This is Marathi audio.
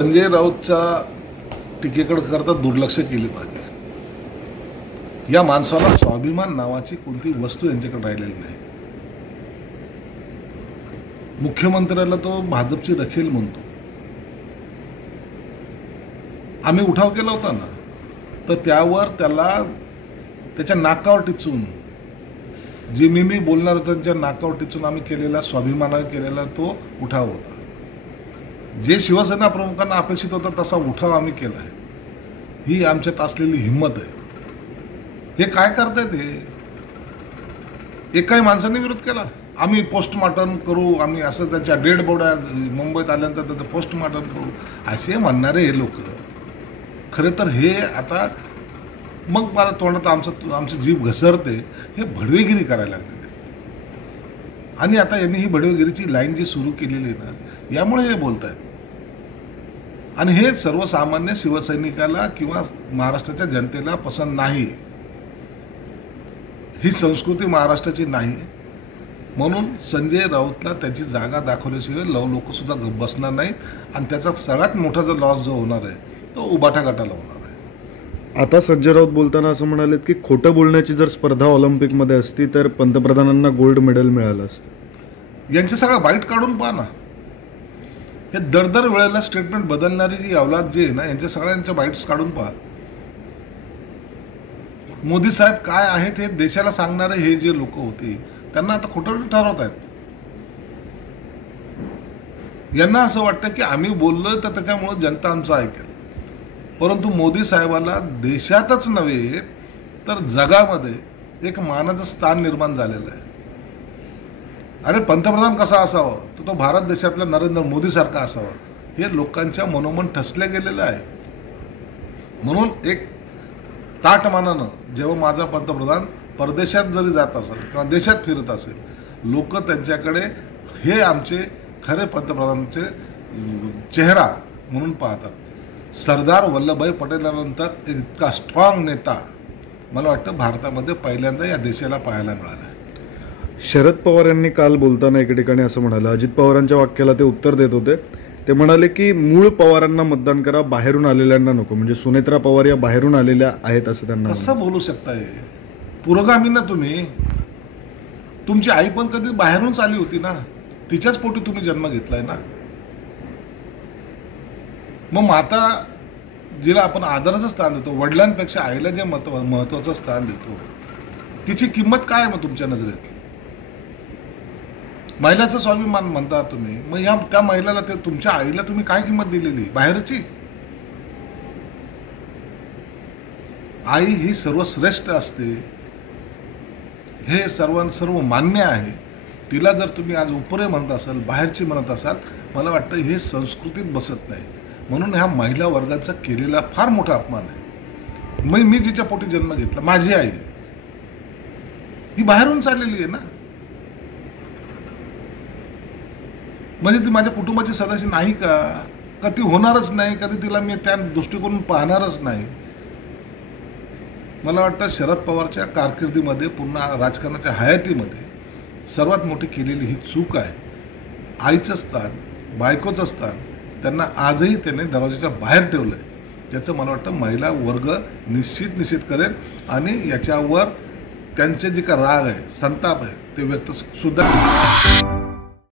संजय राऊतच्या टीकेकडे करता दुर्लक्ष केले पाहिजे। या माणसाला स्वाभिमान नावाची कोणती वस्तू यांच्याकडे राहिलेली नाही। मुख्यमंत्र्याला तो भाजपची रखेल म्हणतो। आम्ही उठाव केला होता ना, तर त्यावर त्याला त्याच्या नाकावर टिचून जे मी बोलणार होतो त्यांच्या नाकावर टिचून आम्ही केलेला स्वाभिमानाने केलेला तो उठाव होता। जे शिवसेना प्रमुखांना अपेक्षित होता तसा उठाव आम्ही केला आहे। ही आमच्यात असलेली हिंमत आहे। हे काय करतायत हे एकाही माणसाने विरोध केला। आम्ही पोस्टमार्टम करू, आम्ही असं त्याच्या डेड बॉड्या मुंबईत आल्यानंतर त्याचं पोस्टमार्टम करू असे म्हणणारे हे लोक खरे तर हे आता मग मला तोंडात आमची जीभ घसरते। हे भडवेगिरी करायला लागले आणि आता यांनी ही भडवेगिरीची लाईन जी सुरू केलेली आहे ना, यामुळे हे बोलतायत आणि हे सर्वसामान्य शिवसैनिकाला किंवा महाराष्ट्राच्या जनतेला पसंत नाही। ही संस्कृती महाराष्ट्राची नाही। म्हणून संजय राऊतला त्याची जागा दाखवल्याशिवाय लोक सुद्धा बसणार नाही आणि त्याचा सगळ्यात मोठा जो लॉस जो होणार आहे तो उबाटा गटाला होणार आहे। आता संजय राऊत बोलताना असं म्हणालेत की खोटं बोलण्याची जर स्पर्धा ऑलिम्पिकमध्ये असती तर पंतप्रधानांना गोल्ड मेडल मिळालं असतं। यांचे सगळं बाईट काढून पहा ना। हे दर वेळेला स्टेटमेंट बदलणारी जी अवलाद जी आहे ना, यांच्या सगळ्यांच्या बाईट्स काढून पहा। मोदी साहेब काय आहेत हे देशाला सांगणारे हे जे लोक होते त्यांना आता खोटं ठरवत आहेत। यांना असं वाटतं की आम्ही बोललो तर त्याच्यामुळे जनता आमचं ऐकेल, परंतु मोदी साहेबांना देशातच नव्हे तर जगामध्ये एक मानाचं स्थान निर्माण झालेलं आहे। अरे पंतप्रधान कसा असावा, तो भारत देशातला नरेंद्र मोदी सारखा असावा हे लोकांच्या मनोमन ठसले गेलेलं आहे। म्हणून एक ताटमानानं जेव्हा माझा पंतप्रधान परदेशात जरी जात असेल किंवा देशात फिरत असेल, लोक त्यांच्याकडे हे आमचे खरे पंतप्रधानांचे चेहरा म्हणून पाहतात। सरदार वल्लभभाई पटेलांनंतर इतका स्ट्रॉंग नेता मला वाटतं भारतामध्ये पहिल्यांदा या देशाला पाहायला मिळाला। शरद पवार यांनी काल बोलताना एके ठिकाणी असं म्हणाले, अजित पवारांच्या वाक्याला ते उत्तर देत होते। ते म्हणाले की मूळ पवारांना मतदान करा, बाहेरून आलेल्यांना नको। म्हणजे सुनेत्रा पवार या बाहेरून आलेल्या आहेत असं त्यांना। कसं बोलू शकताय? पुरोगामी ना तुम्ही, तुमची आई पण कधी बाहेरूनच आली होती ना, तिच्याच पोटी तुम्ही जन्म घेतलाय ना। मग माता जिला आपण आदराचं स्थान देतो, वडिलांपेक्षा आईला जे महत्वाचं स्थान देतो, तिची किंमत काय आहे मग तुमच्या नजरेत? महिलाचं स्वाभिमान म्हणता तुम्ही, मग त्या महिलाला ते तुमच्या आईला तुम्ही काय किंमत दिलेली बाहेरची? आई ही सर्वश्रेष्ठ असते हे सर्व मान्य आहे। तिला जर तुम्ही आज उपरे म्हणत असाल, बाहेरची म्हणत असाल, मला वाटतं हे संस्कृतीत बसत नाही। म्हणून ह्या महिला वर्गाचा केलेला फार मोठा अपमान आहे। मी जिच्या पोटी जन्म घेतला, माझी आई ही बाहेरून चाललेली आहे ना, म्हणजे ती माझ्या कुटुंबाची सदस्य नाही का ती होणारच नाही, कधी तिला मी त्या दृष्टिकोनातून पाहणारच नाही। मला वाटतं शरद पवारच्या कारकिर्दीमध्ये पुन्हा राजकारणाच्या हयातीमध्ये सर्वात मोठी केलेली ही चूक आहे। आईचं स्थान, बायकोचं स्थान त्यांना आजही त्याने दरवाजाच्या बाहेर ठेवलं आहे। याचं मला वाटतं महिला वर्ग निश्चित करेल आणि याच्यावर त्यांचे जे का राग आहे, संताप आहे ते व्यक्त सुद्धा